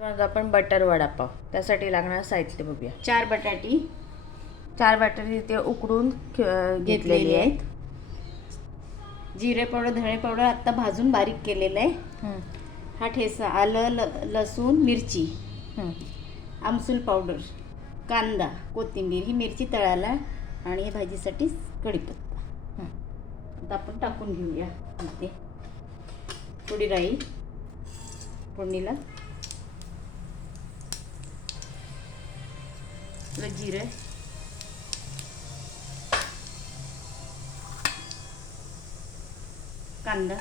मग आपण बटर वडापाव त्यासाठी लागणार साहित्य बघूया. चार बटाटी. चार बटाटे इथे उकडून घेतलेली आहेत. जिरे पावडर धणे पावडर आत्ता भाजून बारीक केलेलं आहे. हं, ठेसा आलं ल लसूण मिरची. आमसूल पावडर कांदा कोथिंबीर ही मिरची तळायला आणि या भाजीसाठी कढीपत्ता. आता आपण टाकून घेऊया. इथे. थोडी राई फोडणीला. थोडं जिरं कांदा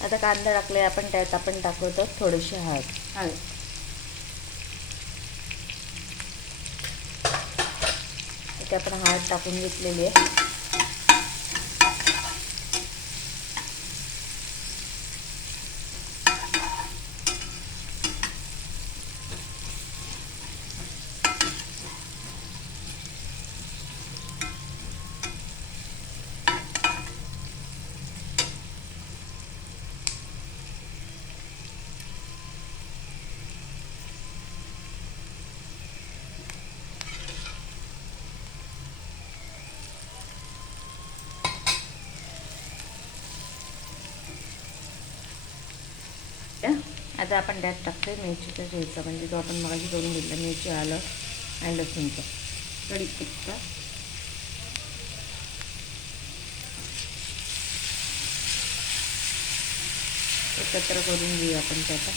आता कांदा टाकले आपण त्यात आपण टाकवतो थोडीशी हळद हळद आपण हळद टाकून घेतलेली आहे. आता आपण त्यात टाकतोय मिरचीचा ठेचा. म्हणजे जो आपण मगाशी करून घेतला मिरची आलं आणि लसूणचं. कढीपत्ता एकत्र करून घेऊ आपण त्याचा.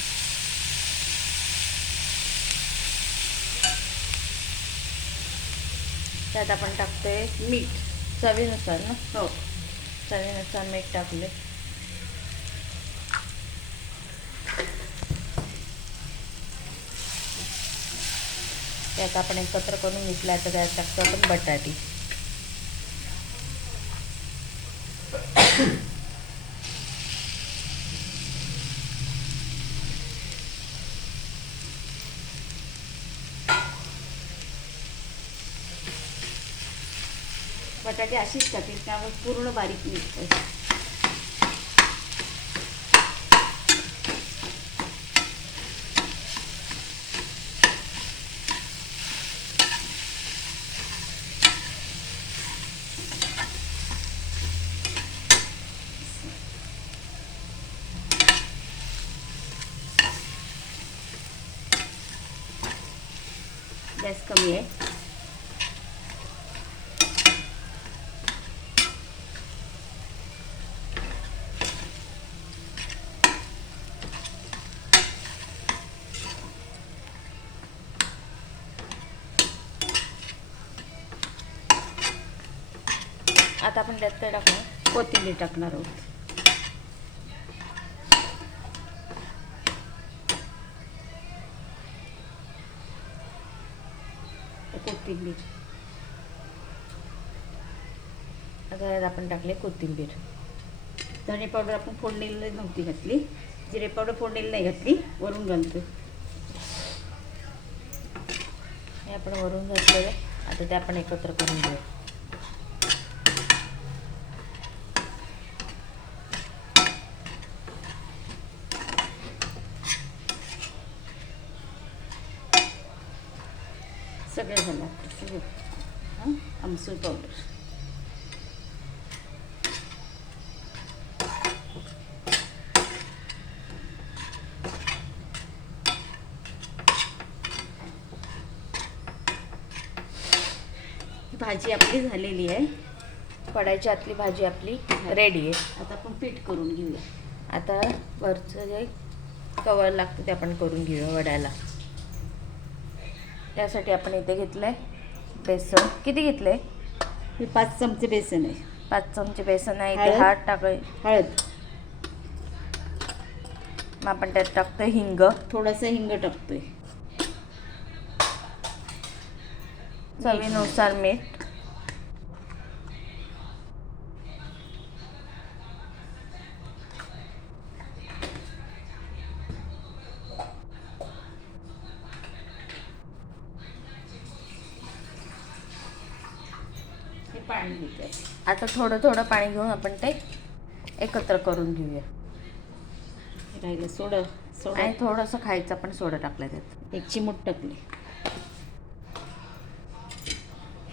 त्यात आपण टाकतोय मीठ. चवीनुसार ना? हो. चवीनुसार मीठ टाकले त्यात आपण एकत्र करून घेतला तर त्यात टाकतो आपण बटाटी. बटाटे अशीच टाकेल त्यामुळे पूर्ण बारीक मीठ गॅस कमी आहे. आता आपण त्यात काय टाकणार कोथिंबीर टाकणार आहोत. कोथिंबीर. आता आपण टाकले कोथिंबीर. धणे पावडर आपण फोडणीला नव्हती घातली. जिरे पावडर फोडणीला नाही घातली. वरून घालतो हे आपण वरून घातलेलं आता ते आपण एकत्र करून घेऊ सगळं झालं आता सगळं हां आमसूल पावडर भाजी आपली झालेली आहे. पडायची आतली भाजी आपली रेडी आहे. आता आपण पीठ करून घेऊया. आता वरचं जे कवर लागतं ते आपण करून घेऊया वड्याला. त्यासाठी आपण इथे घेतलं आहे बेसन. किती घेतलं? हे पाच चमचे बेसन आहे. पाच चमचे बेसन आहे. इथे हळद. हात टाकाय हळद. मग आपण त्यात टाकतोय हिंग. थोडासा हिंग टाकतोय. चवीनुसार मीठ. पाणी घेते आता थोडं थोडं पाणी घेऊन आपण ते एकत्र करून घेऊया. राहिलं सोडं सोडं. आणि थोडंसं खायचं पण सोडा टाकलं त्यात. एक चिमूट टाकली.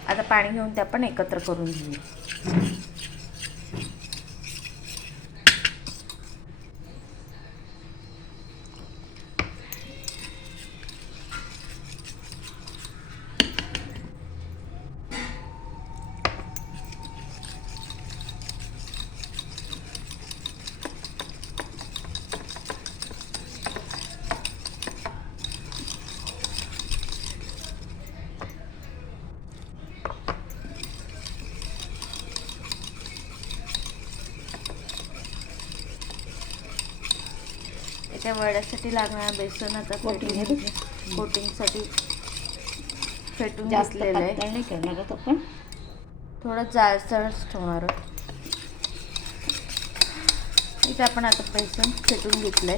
आता पाणी घेऊन ते आपण एकत्र करून घेऊया. त्या वड्यासाठी लागणारा बेसनाचा आहे फेटून कोटिंगसाठी फेटून घेतलेलं आहे. नाही करणार आपण. थोडं जाळसरच ठेवणार. इथे आपण आता बेसन फेटून घेतलंय.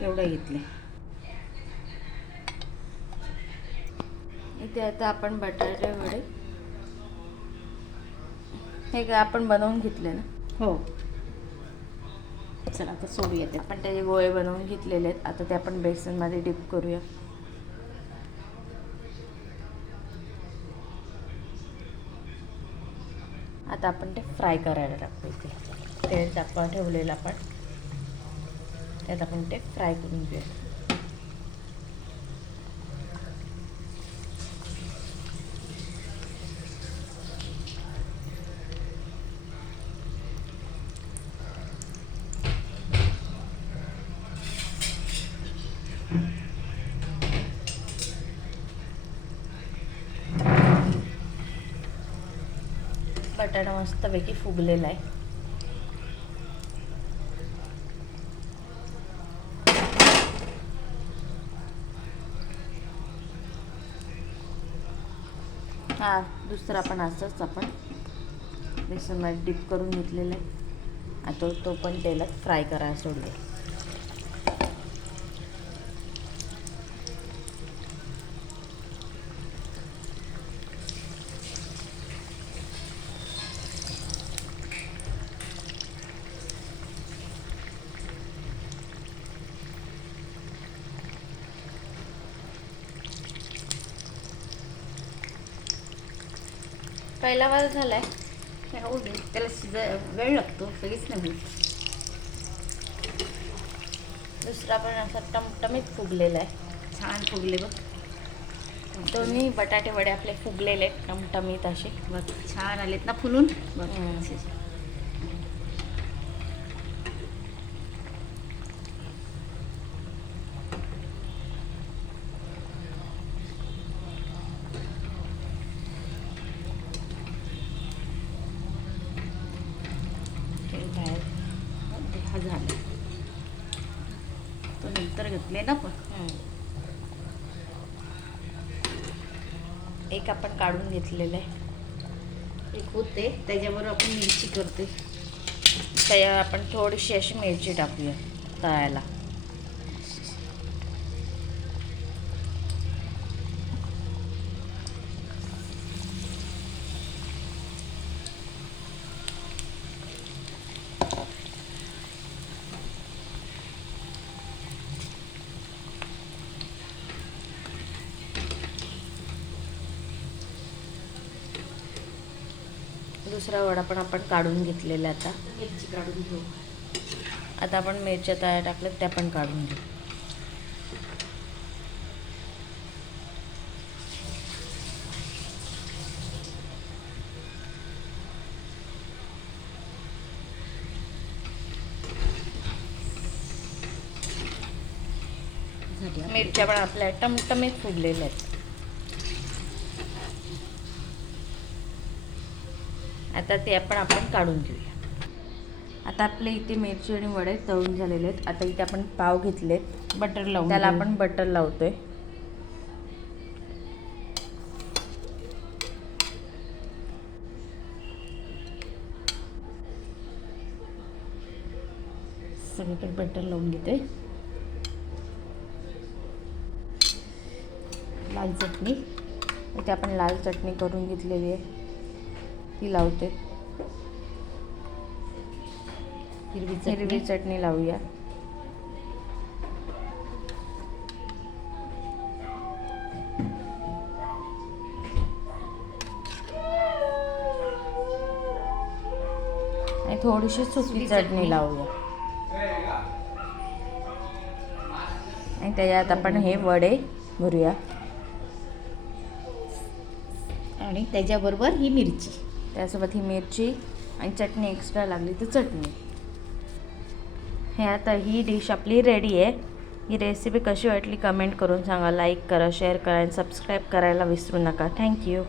एवढं घेतलं इथे आता आपण बटाटे वडे हे काय आपण बनवून घेतले ना? हो. चला आता सोडूया ते. आपण त्याचे गोळे बनवून घेतलेले आहेत. आता ते आपण बेसनमध्ये डिप करूया. आता आपण ते फ्राय करायला टाकू इथे. तेल टाकवा ठेवलेलं आपण. त्यात आपण ते फ्राय करून घेऊया. बटाटा मस्तपैकी फुगलेला आहे. हा दुसरा पण असंच आपण बेसनमध्ये डिप करून घेतलेलं आहे. आता तो पण तेलात फ्राय करायला सोडले पहिला वाज झालाय. राहू दे त्याला शिजा वेळ लागतो लगेच नाही. दुसरा पण असा टमटमीत फुगलेला आहे. छान फुगले बघ. दोन्ही बटाटे वडे आपले फुगलेले आहेत टमटमीत असे. बघ छान आलेत ना फुलून? बघ हम्म. असे. ते बाहेर हा झाला तो नंतर घेतले ना पण. एक आपण काढून घेतलेलं आहे. एक होते. त्याच्याबरोबर आपण मिरची करते त्याच्यावर आपण थोडीशी अशी मिरची टाकूया तळायला. दुसरा वडा पण आपण काढून घेतलेला आता. मिरची काढून घेऊ. आता आपण मिरच्या तळ्या टाकल्यात त्या पण काढून घेऊ. मिरच्या पण आपल्या टमटमीत फुगलेल्या आहेत. आता ते आपण आपण काढून घेऊया. आता आपले इथे मिरची आणि वडे तळून झालेले आहेत. आता इथे आपण पाव घेतलेत. बटर लावून त्याला. आपण बटर लावतोय. सगळीकडे बटर लावून घेते. लाल चटणी. इथे आपण लाल चटणी करून घेतलेली आहे. ती लावते. हिरवी हिरवी चटणी लावूया. आणि थोडीशी सुकी चटणी. लावूया. आणि त्याच्यात आपण हे वडे भरूया. आणि त्याच्याबरोबर ही मिरची. त्यासोबत ही मिरची आणि चटणी एक्स्ट्रा लागली तर चटणी. हे आता ही डिश आपली रेडी आहे. ही रेसिपी कशी वाटली कमेंट करून सांगा. लाईक करा शेअर करा आणि सबस्क्राईब करायला विसरू नका. थँक्यू